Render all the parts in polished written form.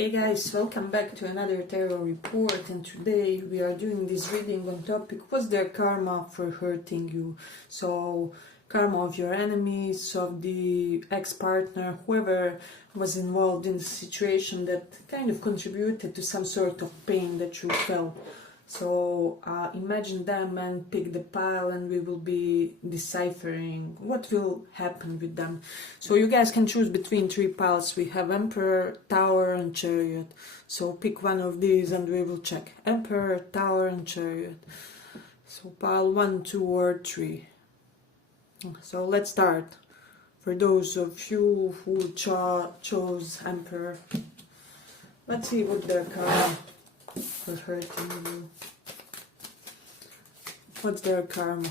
Hey guys, welcome back to another tarot report, and today we are doing this reading on topic what's their karma for hurting you. So karma of your enemies, of the ex-partner, whoever was involved in the situation that kind of contributed to some sort of pain that you felt. So imagine them and pick the pile, and we will be deciphering what will happen with them. So you guys can choose between three piles. We have Emperor, Tower and Chariot. So pick one of these and we will check. Emperor, Tower and Chariot. So pile 1, 2 or 3. So let's start. For those of you who chose Emperor, let's see what their karma for hurting you. What's their karma?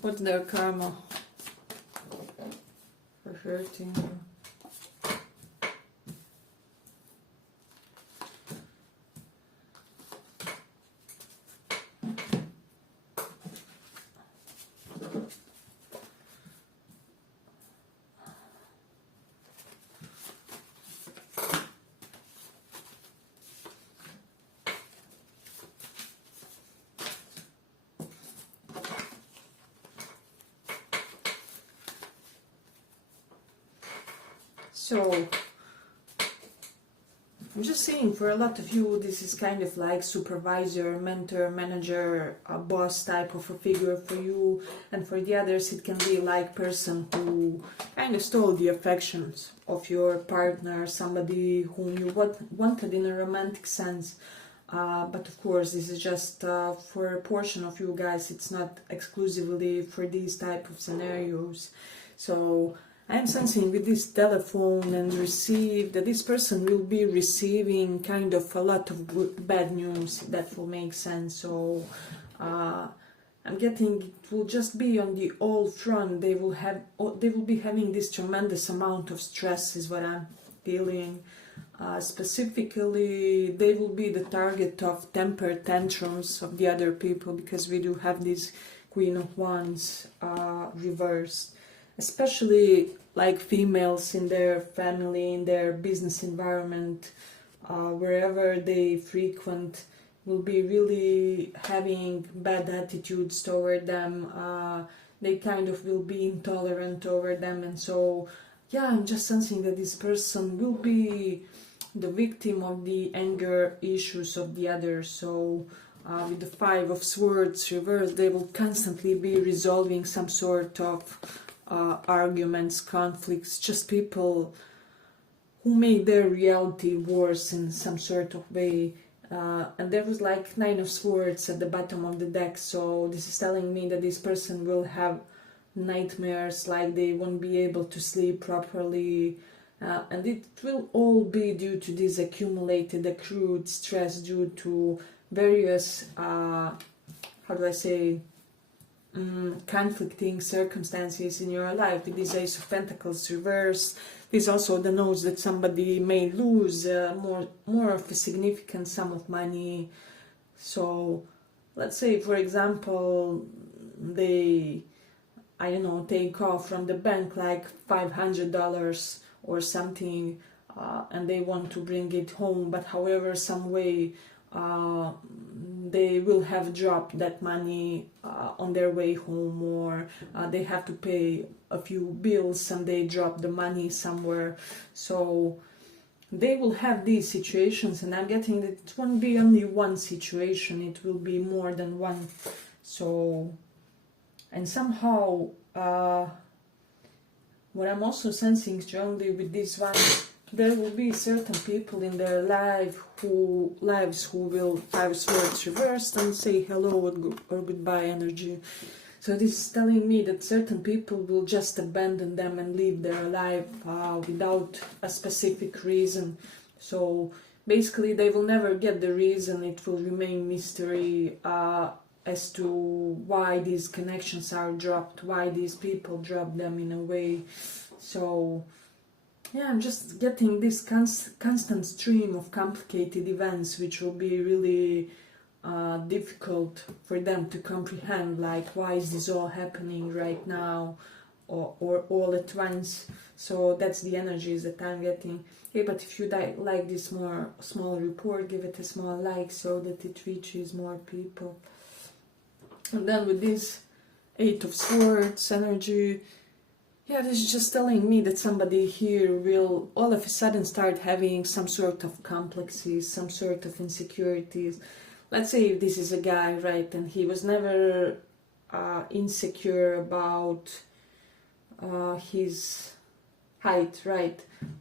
What's their karma for hurting you? So, I'm just saying, for a lot of you, this is kind of like supervisor, mentor, manager, a boss type of a figure for you, and for the others it can be like person who kind of stole the affections of your partner, somebody whom you wanted in a romantic sense. But of course, this is just for a portion of you guys, it's not exclusively for these type of scenarios. So I'm sensing with this telephone and receive that this person will be receiving kind of a lot of good, bad news, that will make sense. So I'm getting it will just be on the old front. They will be having this tremendous amount of stress is what I'm feeling. Specifically, they will be the target of temper tantrums of the other people, because we do have this Queen of Wands reversed. Especially like females in their family, in their business environment, wherever they frequent, will be really having bad attitudes toward them. They kind of will be intolerant over them, and so yeah, I'm just sensing that this person will be the victim of the anger issues of the others. So with the Five of Swords reversed, they will constantly be resolving some sort of arguments, conflicts, just people who make their reality worse in some sort of way. And there was like Nine of Swords at the bottom of the deck, so this is telling me that this person will have nightmares, like they won't be able to sleep properly, and it will all be due to this accumulated, accrued stress due to various, how do I say, conflicting circumstances in your life. With this Ace of Pentacles reversed, this also denotes that somebody may lose more of a significant sum of money. So let's say, for example, they, I don't know, take off from the bank like $500 or something, and they want to bring it home, but however, some way they will have dropped that money on their way home, or they have to pay a few bills and they drop the money somewhere. So they will have these situations, and I'm getting that it won't be only one situation, it will be more than one. So, and somehow what I'm also sensing strongly with this one, there will be certain people in their lives who will Five Swords reversed and say hello or goodbye energy. So this is telling me that certain people will just abandon them and live their life without a specific reason. So basically they will never get the reason. It will remain mystery as to why these connections are dropped, why these people drop them in a way. So yeah, I'm just getting this constant stream of complicated events, which will be really difficult for them to comprehend, like why is this all happening right now or all at once. So that's the energies that I'm getting. Hey, but if you like this more small report, give it a small like so that it reaches more people. And then with this 8 of Swords energy, yeah, this is just telling me that somebody here will all of a sudden start having some sort of complexes, some sort of insecurities. Let's say if this is a guy, right, and he was never insecure about his height, right?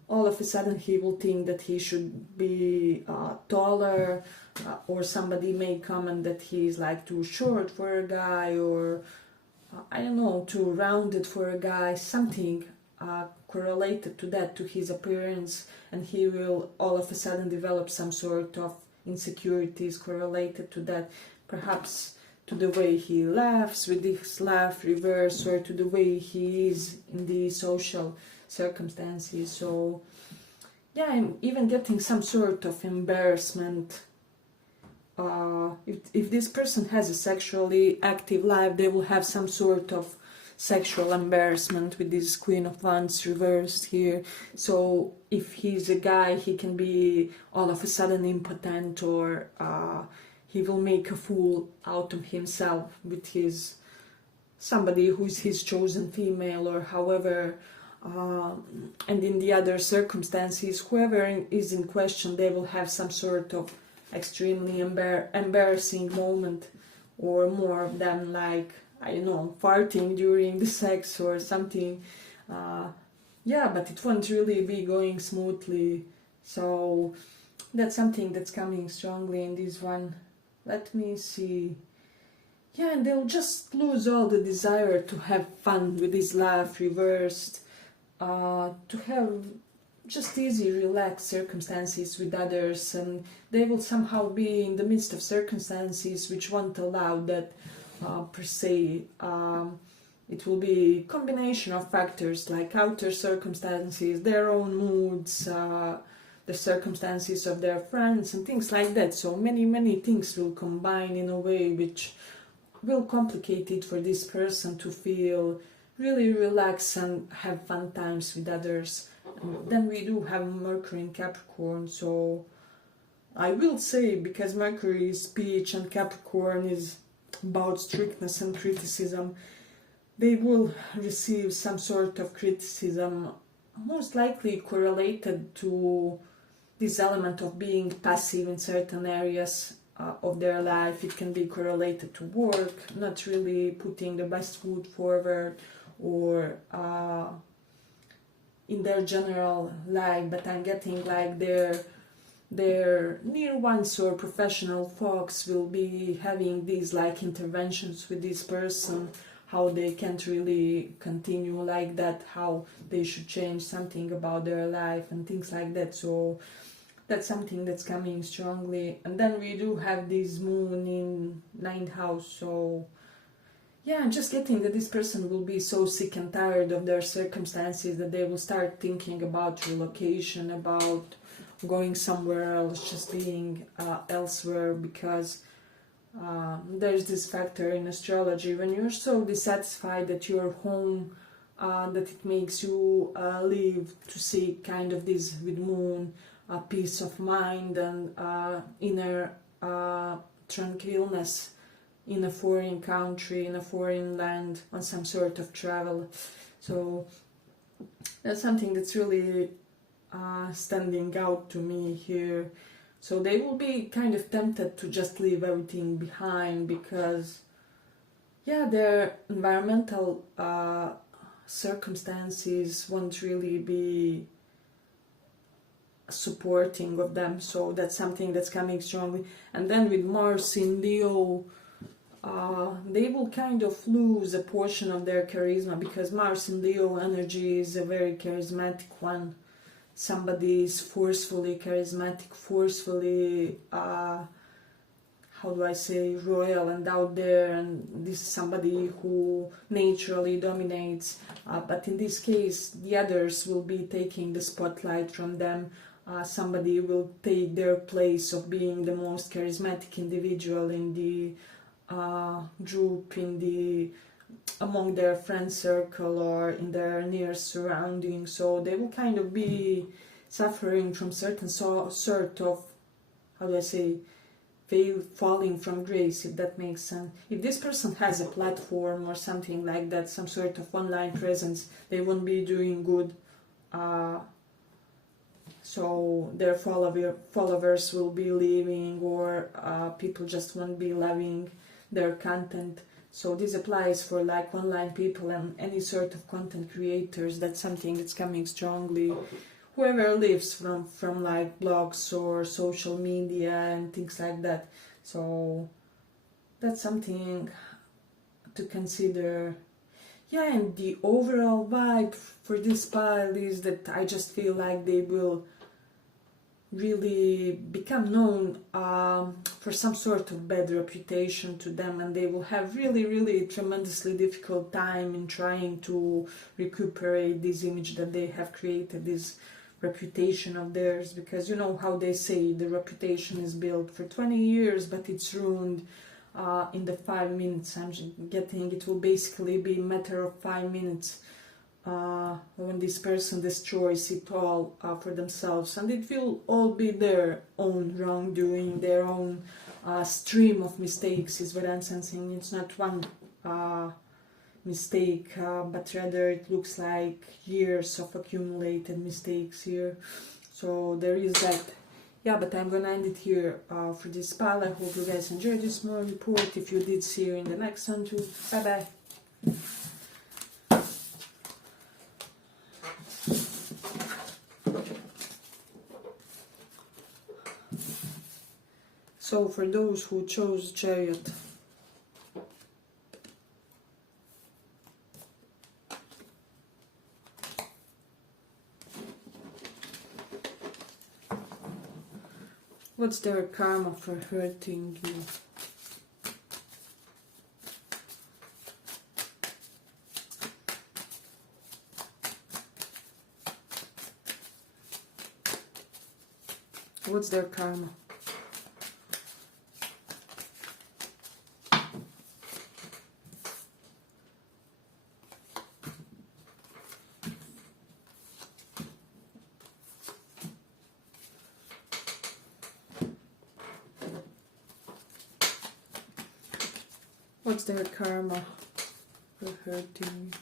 All of a sudden he will think that he should be taller, or somebody may comment that he's like too short for a guy, or I don't know, too rounded for a guy, something correlated to that, to his appearance, and he will all of a sudden develop some sort of insecurities correlated to that, perhaps to the way he laughs with this laugh reverse, or to the way he is in the social circumstances. So yeah, I'm even getting some sort of embarrassment. If this person has a sexually active life, they will have some sort of sexual embarrassment with this Queen of Wands reversed here. So if he's a guy, he can be all of a sudden impotent, or he will make a fool out of himself with his somebody who's his chosen female, or however. And in the other circumstances, whoever is in question, they will have some sort of extremely embarrassing moment, or more of them, like, I don't know, farting during the sex or something. Yeah, but it won't really be going smoothly. So that's something that's coming strongly in this one. Let me see. Yeah, and they'll just lose all the desire to have fun with this laugh reversed, to have just easy, relaxed circumstances with others, and they will somehow be in the midst of circumstances which won't allow that per se. It will be a combination of factors like outer circumstances, their own moods, the circumstances of their friends and things like that. So many things will combine in a way which will complicate it for this person to feel really relaxed and have fun times with others. And then we do have Mercury in Capricorn, so I will say, because Mercury is speech and Capricorn is about strictness and criticism, they will receive some sort of criticism, most likely correlated to this element of being passive in certain areas of their life. It can be correlated to work, not really putting the best foot forward, or in their general life. But I'm getting like their near ones or professional folks will be having these like interventions with this person, how they can't really continue like that, how they should change something about their life and things like that. So that's something that's coming strongly. And then we do have this moon in 9th house, so yeah, I'm just getting that this person will be so sick and tired of their circumstances that they will start thinking about relocation, about going somewhere else, just being elsewhere, because there's this factor in astrology, when you're so dissatisfied at your home, that it makes you leave to seek kind of this, with moon, peace of mind and inner tranquilness in a foreign country, in a foreign land, on some sort of travel. So that's something that's really standing out to me here. So they will be kind of tempted to just leave everything behind, because yeah, their environmental circumstances won't really be supporting of them. So that's something that's coming strongly. And then with Mars in Leo, they will kind of lose a portion of their charisma, because Mars in Leo energy is a very charismatic one. Somebody is forcefully charismatic, forcefully, how do I say, royal and out there, and this is somebody who naturally dominates. But in this case, the others will be taking the spotlight from them. Somebody will take their place of being the most charismatic individual in the group, among their friend circle or in their near surroundings. So they will kind of be suffering from certain sort of, how do I say, falling from grace, if that makes sense. If this person has a platform or something like that, some sort of online presence, they won't be doing good. So their followers will be leaving, or people just won't be loving their content. So this applies for like online people and any sort of content creators. That's something that's coming strongly. Whoever lives from like blogs or social media and things like that. So that's something to consider. Yeah, and the overall vibe for this pile is that I just feel like they will really become known for some sort of bad reputation to them, and they will have really tremendously difficult time in trying to recuperate this image that they have created, this reputation of theirs, because you know how they say the reputation is built for 20 years but it's ruined in the 5 minutes. I'm getting it will basically be a matter of 5 minutes when this person destroys it all for themselves, and it will all be their own wrongdoing, their own stream of mistakes is what I'm sensing. It's not one mistake, but rather it looks like years of accumulated mistakes here. So there is that. Yeah, but I'm gonna end it here for this pile. I hope you guys enjoyed this small report. If you did, see you in the next one too. Bye bye. So for those who chose Chariot, what's their karma for hurting you? What's their karma? What's their karma for hurting you?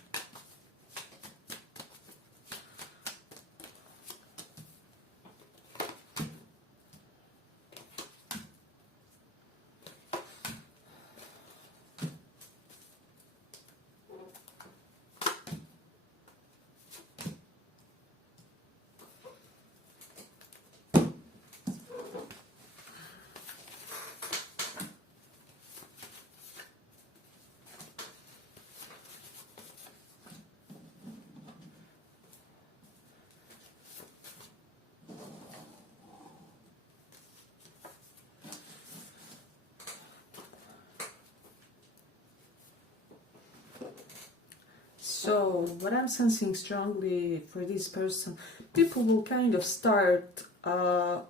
So, what I'm sensing strongly for this person, people will kind of start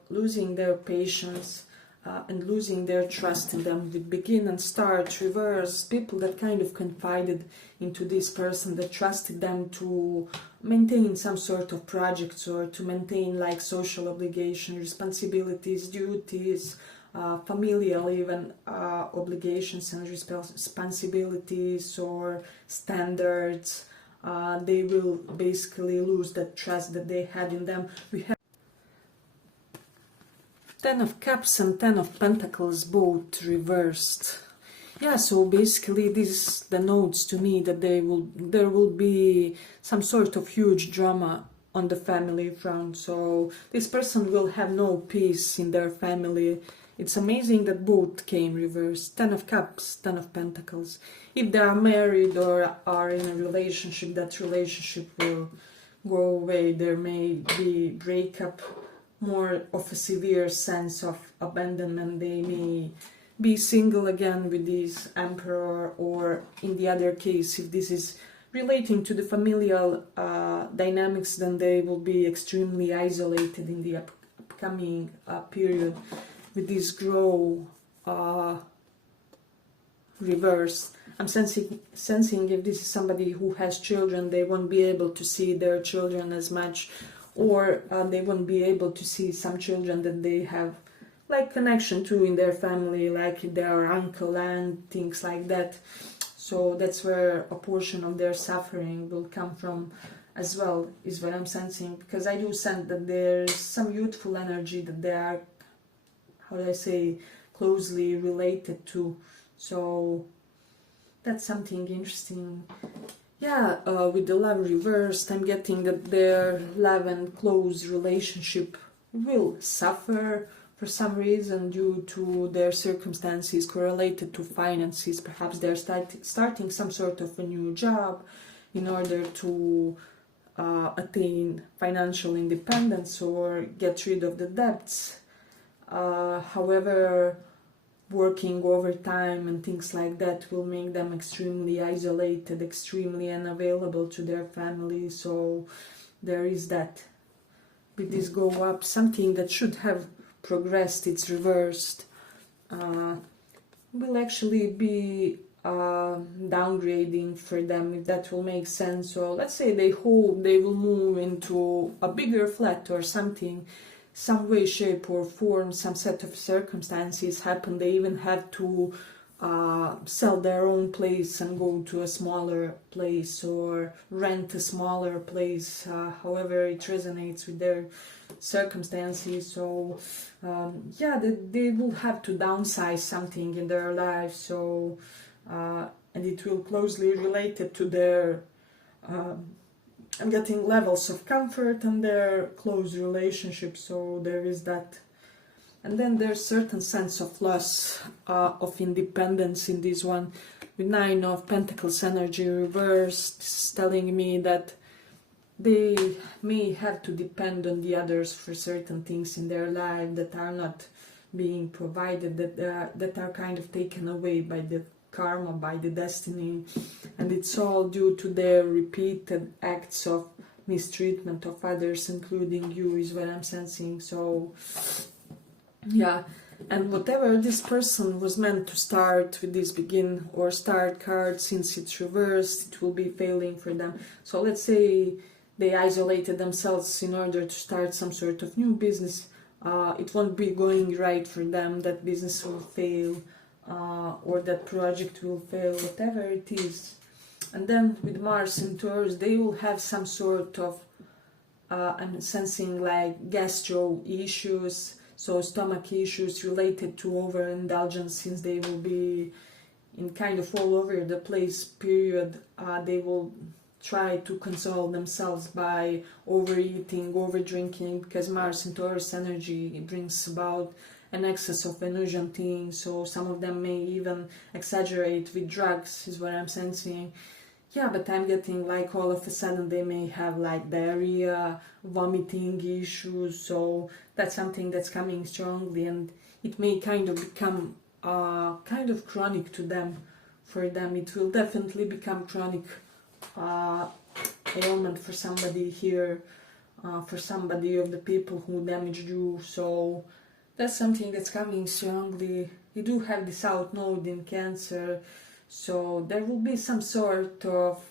losing their patience and losing their trust in them. With begin and start, reverse, people that kind of confided into this person, that trusted them to maintain some sort of projects or to maintain like social obligations, responsibilities, duties, familial even obligations and responsibilities or standards. They will basically lose that trust that they had in them. We have Ten of Cups and Ten of Pentacles both reversed. Yeah, so basically this denotes to me that there will be some sort of huge drama on the family front. So this person will have no peace in their family. it's amazing that both came reversed. 10 of Cups, 10 of Pentacles. If they are married or are in a relationship, that relationship will go away. There may be breakup, more of a severe sense of abandonment. They may be single again with this Emperor, or in the other case, if this is relating to the familial dynamics, then they will be extremely isolated in the upcoming period with this grow reversed. I'm sensing if this is somebody who has children, they won't be able to see their children as much, or they won't be able to see some children that they have like connection to in their family, like their uncle and things like that. So that's where a portion of their suffering will come from as well, is what I'm sensing, because I do sense that there's some youthful energy that they are, how do I say, closely related to. So that's something interesting. Yeah, with the love reversed, I'm getting that their love and close relationship will suffer for some reason due to their circumstances correlated to finances. Perhaps they're starting some sort of a new job in order to attain financial independence or get rid of the debts. However, working overtime and things like that will make them extremely isolated, extremely unavailable to their family. So there is that. With this go up, something that should have progressed, it's reversed, will actually be downgrading for them, if that will make sense. So let's say they hope they will move into a bigger flat or something, some way, shape or form, some set of circumstances happen. They even have to sell their own place and go to a smaller place or rent a smaller place, however it resonates with their circumstances. So yeah, they will have to downsize something in their life. So and it will closely related to their I'm getting levels of comfort and their close relationships. So there is that. And then there's certain sense of loss of independence in this one, with 9 of Pentacles energy reversed. It's telling me that they may have to depend on the others for certain things in their life that are not being provided, that are kind of taken away by the karma, by the destiny, and it's all due to their repeated acts of mistreatment of others, including you, is what I'm sensing. So yeah, and whatever this person was meant to start with this begin or start card, since it's reversed, it will be failing for them. So let's say they isolated themselves in order to start some sort of new business. It won't be going right for them. That business will fail, or that project will fail, whatever it is. And then with Mars in Taurus, they will have some sort of, I'm sensing like gastro issues, so stomach issues related to overindulgence, since they will be in kind of all over the place period. They will try to console themselves by overeating, overdrinking, because Mars in Taurus energy, it brings about an excess of illusion things. So some of them may even exaggerate with drugs, is what I'm sensing. Yeah, but I'm getting like all of a sudden they may have like diarrhea, vomiting issues. So that's something that's coming strongly, and it may kind of become kind of chronic to them. For them, it will definitely become chronic ailment for somebody here, for somebody of the people who damaged you. So that's something that's coming strongly. You do have the South Node in Cancer, so there will be some sort of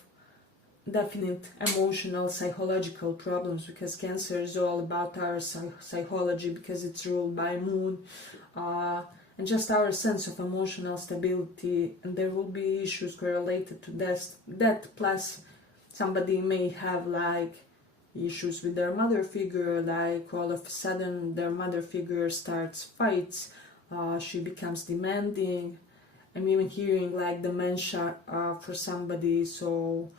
definite emotional, psychological problems, because Cancer is all about our psychology, because it's ruled by Moon, and just our sense of emotional stability. And there will be issues correlated to that, plus somebody may have like issues with their mother figure, like all of a sudden their mother figure starts fights, she becomes demanding. I'm even hearing like dementia for somebody, so,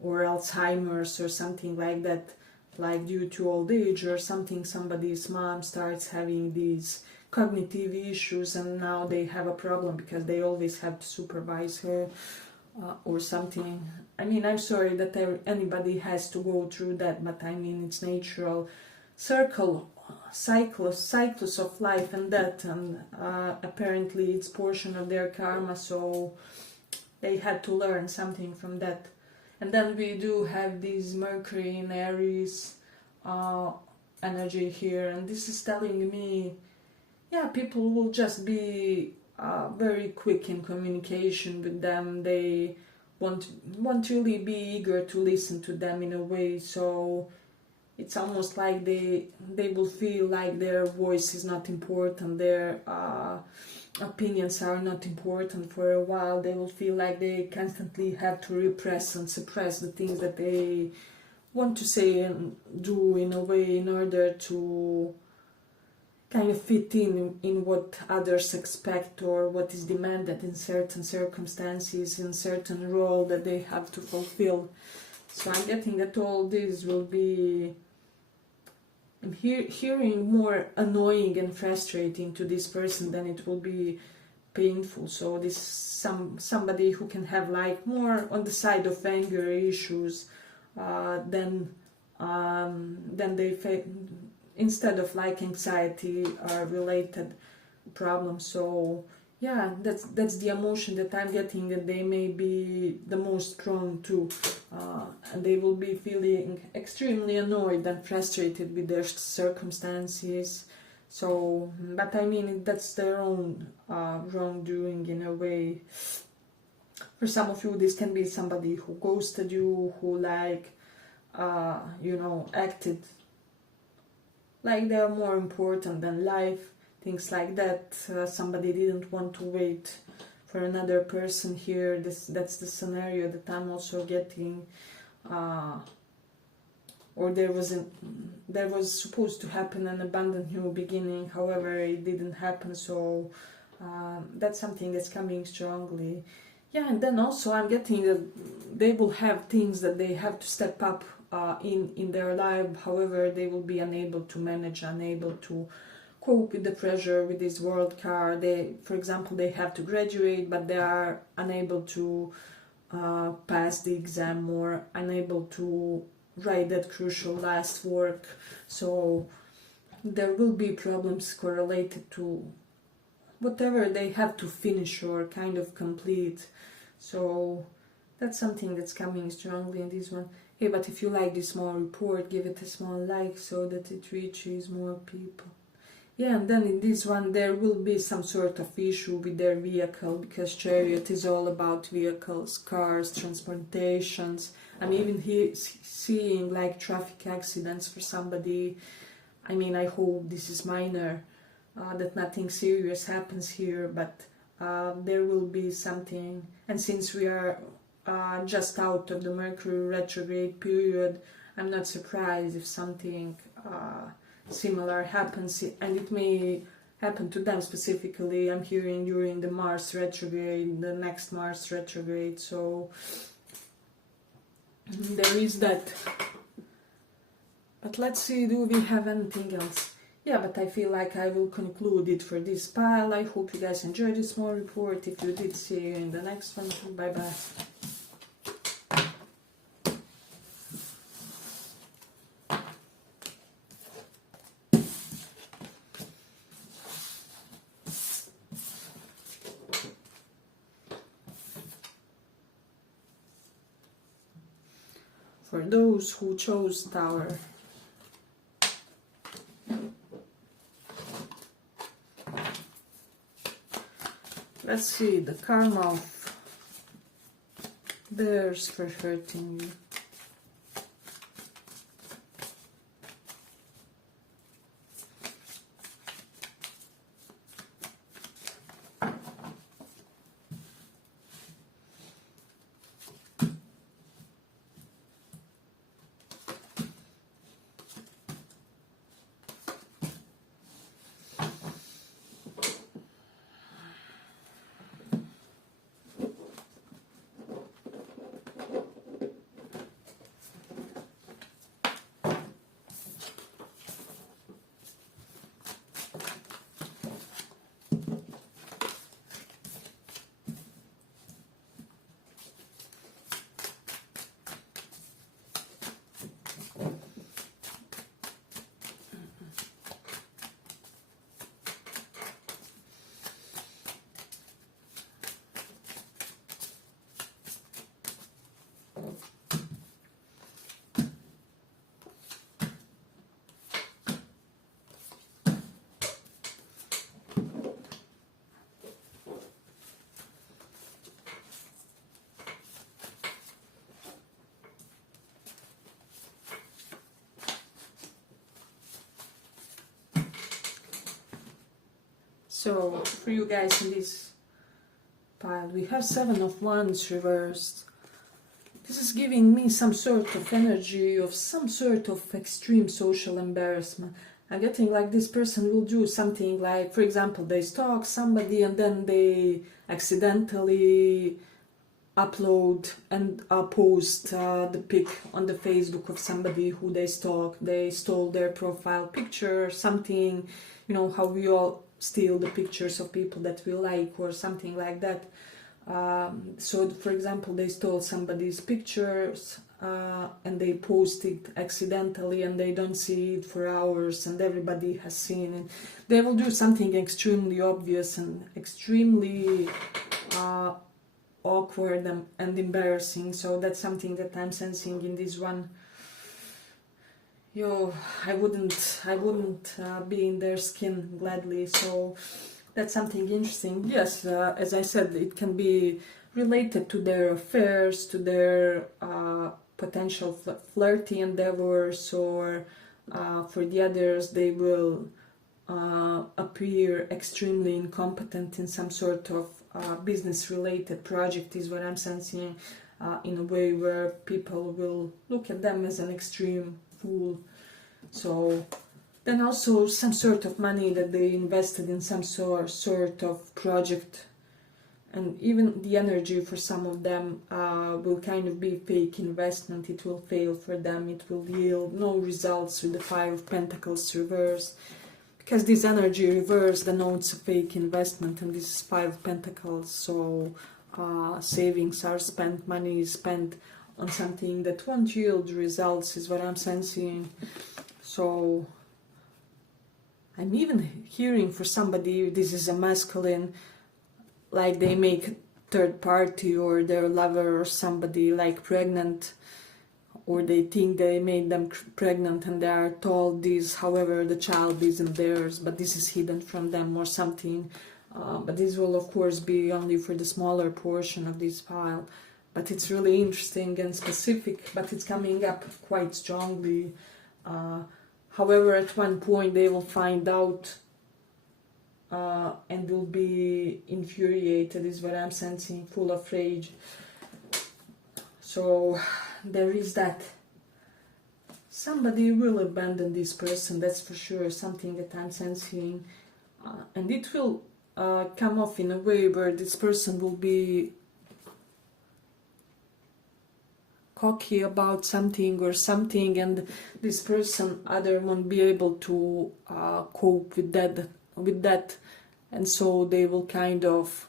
or Alzheimer's or something like that, like due to old age or something. Somebody's mom starts having these cognitive issues, and now they have a problem because they always have to supervise her or something. I mean, I'm sorry that anybody has to go through that, but I mean, it's natural cycles of life and death, and apparently it's portion of their karma, so they had to learn something from that. And then we do have this Mercury in Aries energy here, and this is telling me, yeah, people will just be very quick in communication with them. They won't really be eager to listen to them in a way, so it's almost like they will feel like their voice is not important, their opinions are not important for a while. They will feel like they constantly have to repress and suppress the things that they want to say and do in a way in order to kind of fit in what others expect or what is demanded in certain circumstances, in certain role that they have to fulfill. So I'm getting that all this will be, I'm hearing more annoying and frustrating to this person than it will be painful. So this somebody who can have like more on the side of anger issues than they instead of like anxiety related problems. So yeah, that's the emotion that I'm getting, that they may be the most prone to, and they will be feeling extremely annoyed and frustrated with their circumstances. So, but I mean, that's their own wrongdoing in a way. For some of you, this can be somebody who ghosted you, who like, acted like they're more important than life, things like that. Somebody didn't want to wait for another person here. That's the scenario that I'm also getting. Or there was supposed to happen an abundant new beginning, however it didn't happen, so that's something that's coming strongly. Yeah, and then also I'm getting that they will have things that they have to step up in their life, however they will be unable to manage, unable to cope with the pressure with this world card. For example, they have to graduate, but they are unable to pass the exam or unable to write that crucial last work. So there will be problems correlated to whatever they have to finish or kind of complete. So that's something that's coming strongly in this one. Hey, but if you like this small report, give it a small like so that it reaches more people. Yeah, and then in this one there will be some sort of issue with their vehicle, because Chariot is all about vehicles, cars, transportations. I'm even seeing like traffic accidents for somebody. I mean, I hope this is minor, that nothing serious happens here, but there will be something. And since we are just out of the Mercury retrograde period, I'm not surprised if something similar happens, and it may happen to them specifically. I'm hearing during the Mars retrograde, the next Mars retrograde, so there is that. But let's see, do we have anything else? Yeah, but I feel like I will conclude it for this pile. I hope you guys enjoyed this small report. If you did, see you in the next one. Bye bye. For those who chose Tower, let's see the karma of theirs for hurting you. So for you guys in this pile, we have Seven of Wands reversed. This is giving me some sort of energy of some sort of extreme social embarrassment. I'm getting like this person will do something like, for example, they stalk somebody and then they accidentally upload and post the pic on the Facebook of somebody who they stalked. They stole their profile picture, something, you know, how we all steal the pictures of people that we like or something like that. So for example, they stole somebody's pictures and they post it accidentally and they don't see it for hours and everybody has seen it. They will do something extremely obvious and extremely awkward and embarrassing. So that's something that I'm sensing in this one. I wouldn't be in their skin gladly. So that's something interesting. Yes, as I said, it can be related to their affairs, to their potential flirty endeavors, or for the others, they will appear extremely incompetent in some sort of business-related project, is what I'm sensing, in a way where people will look at them as an extreme fool. So then also some sort of money that they invested in some sort of project, and even the energy for some of them will kind of be fake investment. It will fail for them, it will yield no results with the Five of Pentacles reverse, because this energy reverse denotes a fake investment, and this is Five of Pentacles. So savings are spent, money is spent on something that won't yield results, is what I'm sensing. So I'm even hearing for somebody, this is a masculine, like they make third party or their lover or somebody like pregnant, or they think they made them pregnant and they are told this, however the child isn't theirs, but this is hidden from them or something. But this will of course be only for the smaller portion of this file. But it's really interesting and specific, but it's coming up quite strongly. However, at one point they will find out and will be infuriated, is what I'm sensing, full of rage. So there is that. Somebody will abandon this person, that's for sure, something that I'm sensing. And it will come off in a way where this person will be cocky about something or something, and this person either won't be able to cope with that, and so they will kind of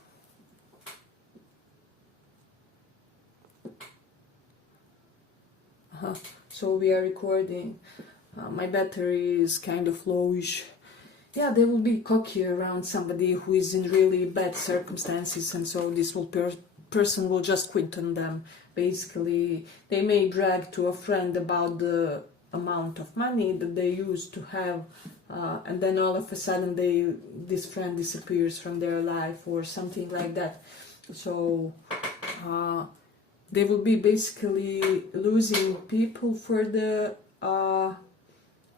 so we are recording. My battery is kind of lowish. Yeah, they will be cocky around somebody who is in really bad circumstances, and so this person will just quit on them. Basically, they may brag to a friend about the amount of money that they used to have, and then all of a sudden this friend disappears from their life or something like that. So they will be basically losing people for the how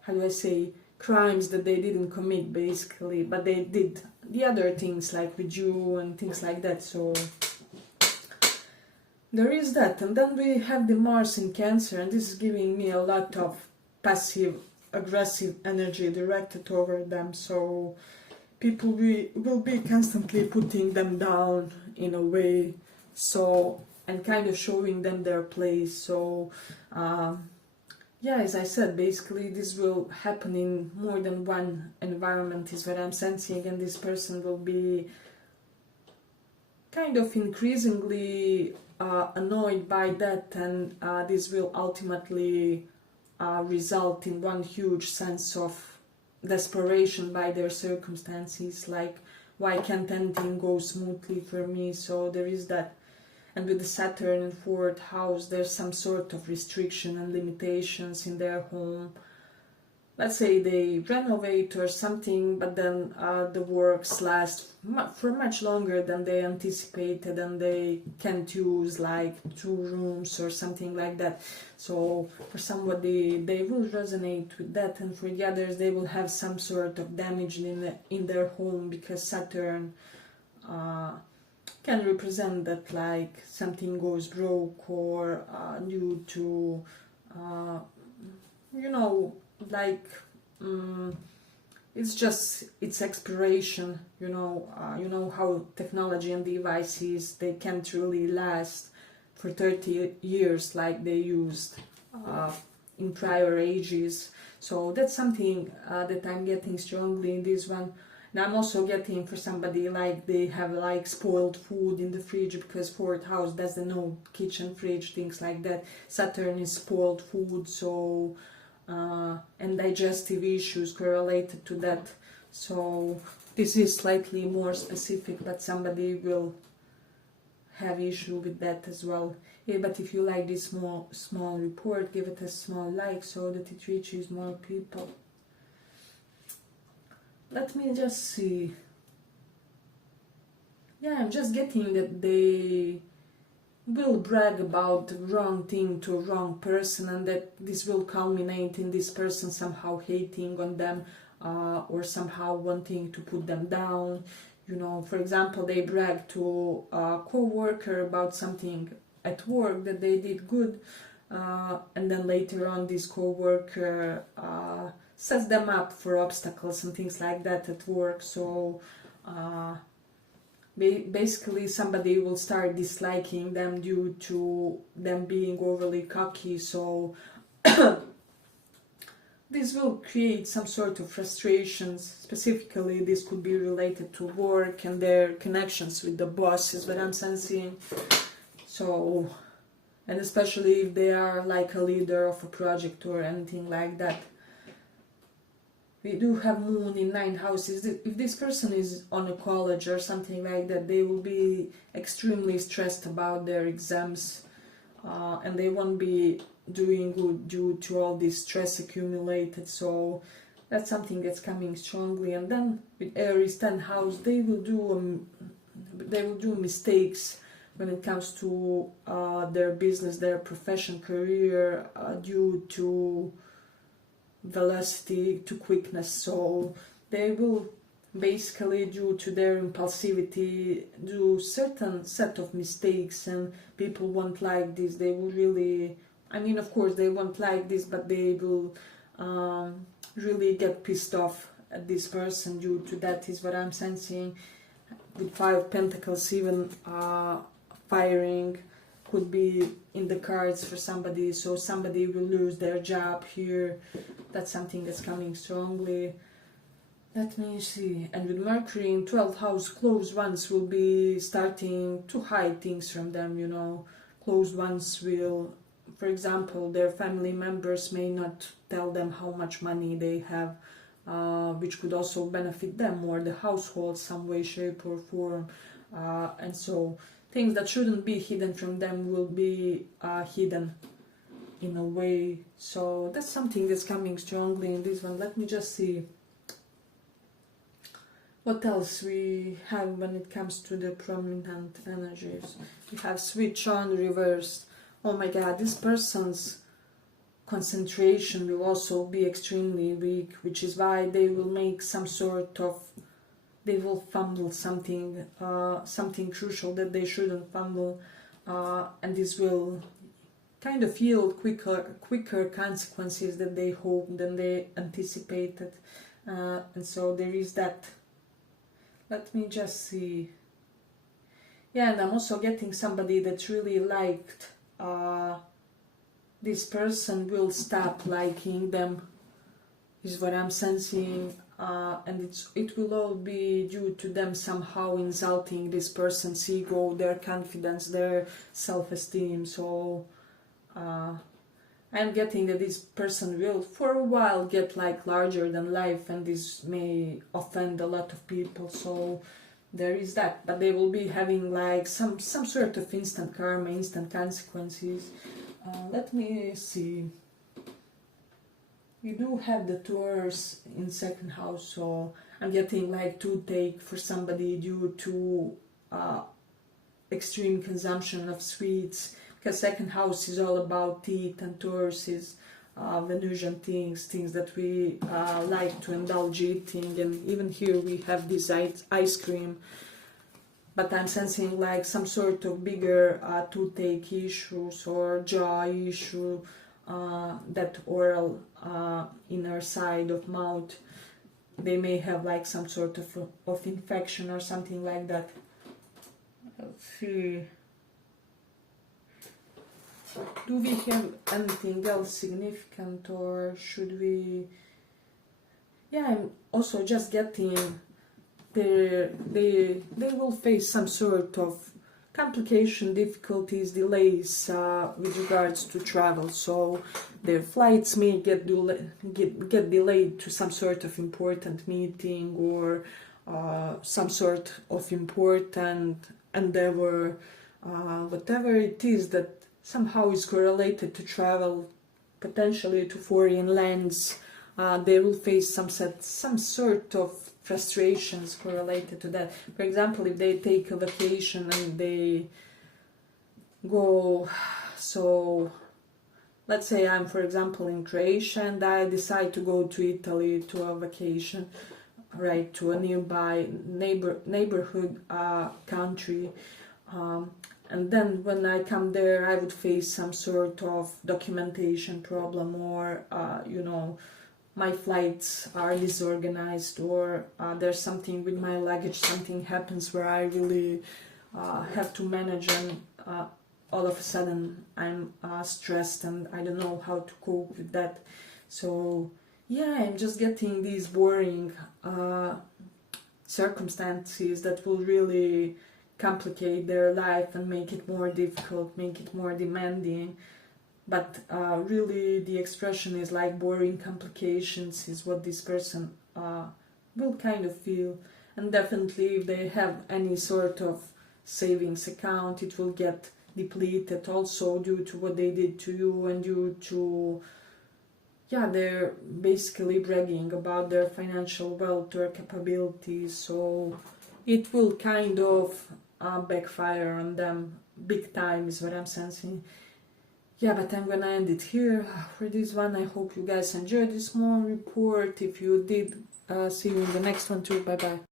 do I say, crimes that they didn't commit, basically, but they did the other things like with you and things like that. So there is that. And then we have the Mars in Cancer, and this is giving me a lot of passive aggressive energy directed toward them. So people will be constantly putting them down in a way, so, and kind of showing them their place. So yeah, as I said, basically this will happen in more than one environment, is what I'm sensing, and this person will be kind of increasingly annoyed by that, and this will ultimately result in one huge sense of desperation by their circumstances, like, why can't anything go smoothly for me? So there is that. And with the Saturn in 4th house, there's some sort of restriction and limitations in their home. let's say they renovate or something, but then the works last for much longer than they anticipated, and they can't use like 2 rooms or something like that. So for somebody they will resonate with that, and for the others they will have some sort of damage in their home, because Saturn can represent that, like something goes broke, or due to you know, like it's just its expiration. You know how technology and devices, they can't really last for 30 years like they used in prior ages. So that's something that I'm getting strongly in this one. And I'm also getting for somebody like they have like spoiled food in the fridge, because fourth house doesn't know kitchen, fridge, things like that. Saturn is spoiled food, so and digestive issues correlated to that. So this is slightly more specific, but somebody will have issue with that as well. Yeah, but if you like this small report, give it a small like so that it reaches more people. Let me just see. Yeah, I'm just getting that they will brag about the wrong thing to a wrong person, and that this will culminate in this person somehow hating on them, or somehow wanting to put them down. You know, for example, they brag to a co-worker about something at work that they did good, and then later on this co-worker sets them up for obstacles and things like that at work. So basically somebody will start disliking them due to them being overly cocky. So this will create some sort of frustrations. Specifically, this could be related to work and their connections with the boss, is what I'm sensing. So, and especially if they are like a leader of a project or anything like that. We do have Moon in 9 houses. If this person is on a college or something like that, they will be extremely stressed about their exams, and they won't be doing good due to all this stress accumulated. So that's something that's coming strongly. And then with Aries 10 house, they will do mistakes when it comes to their business, their profession, career, due to velocity, to quickness. So they will basically, due to their impulsivity, do certain set of mistakes, and people won't like this. They will really, I mean, of course they won't like this, but they will really get pissed off at this person due to that, is what I'm sensing. With 5 Pentacles, even firing could be in the cards for somebody. So somebody will lose their job here. That's something that's coming strongly. Let me see. And with Mercury in 12th house, closed ones will be starting to hide things from them, you know. Closed ones will, for example, their family members may not tell them how much money they have, which could also benefit them or the household some way, shape or form. And so things that shouldn't be hidden from them will be hidden in a way. So that's something that's coming strongly in this one. Let me just see what else we have when it comes to the prominent energies. We have switch on reversed. Oh my god, this person's concentration will also be extremely weak, which is why they will make some sort of, they will fumble something, something crucial that they shouldn't fumble, and this will kind of yield quicker consequences than they hoped, than they anticipated, and so there is that. Let me just see. Yeah, and I'm also getting somebody that really liked this person will stop liking them, is what I'm sensing. And it will all be due to them somehow insulting this person's ego, their confidence, their self-esteem. So I'm getting that this person will for a while get like larger than life, and this may offend a lot of people. So there is that, but they will be having like some sort of instant karma, instant consequences. Let me see. You do have the Taurus in second house, so I'm getting like toothache for somebody due to extreme consumption of sweets, because second house is all about teeth and Taurus is Venusian things that we like to indulge eating, and even here we have this ice cream, but I'm sensing like some sort of bigger toothache issues or jaw issue, that oral inner side of mouth. They may have like some sort of infection or something like that. Let's see. Do we have anything else significant, or should we? Yeah, I'm also just getting they will face some sort of complication, difficulties, delays with regards to travel. So their flights may get delayed to some sort of important meeting or some sort of important endeavor, whatever it is that somehow is correlated to travel, potentially to foreign lands. They will face some sort of frustrations correlated to that. For example, if they take a vacation and they go, so let's say I'm, for example, in Croatia and I decide to go to Italy to a vacation, right, to a nearby neighborhood country, and then when I come there I would face some sort of documentation problem, or my flights are disorganized, or there's something with my luggage, something happens where I really have to manage, and all of a sudden I'm stressed and I don't know how to cope with that. So yeah, I'm just getting these boring circumstances that will really complicate their life and make it more difficult, make it more demanding. But really the expression is like boring complications is what this person will kind of feel. And definitely if they have any sort of savings account, it will get depleted also due to what they did to you, and due to, yeah, they're basically bragging about their financial wealth or capabilities. So it will kind of backfire on them big time is what I'm sensing. Yeah, but I'm gonna end it here for this one. I hope you guys enjoyed this small report. If you did, see you in the next one too. Bye bye.